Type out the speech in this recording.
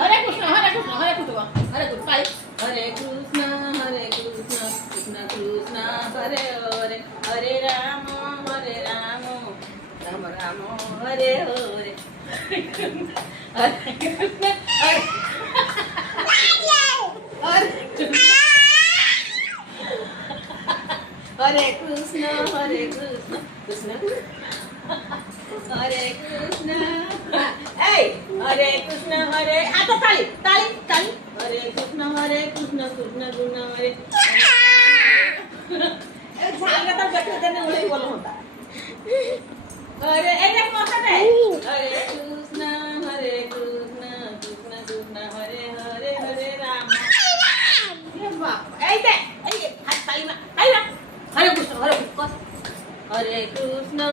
हरे कृष्ण हरे कृष्ण हरे कृष्ण हरे कृष्ण पाई हरे कृष्ण कृष्ण कृष्ण हरे हरे हरे राम राम राम हरे हरे हरे कृष्ण हरे हरे कृष्ण कृष्ण हरे कृष्ण हरे कृष्ण हरे आता ताली ताली ताली हरे कृष्ण कृष्ण गुण हरे झाल का बैठे देने उड़े बोलो होता हरे एक मौका है हरे कृष्ण कृष्ण कृष्ण हरे हरे हरे राम ये बाप ऐसे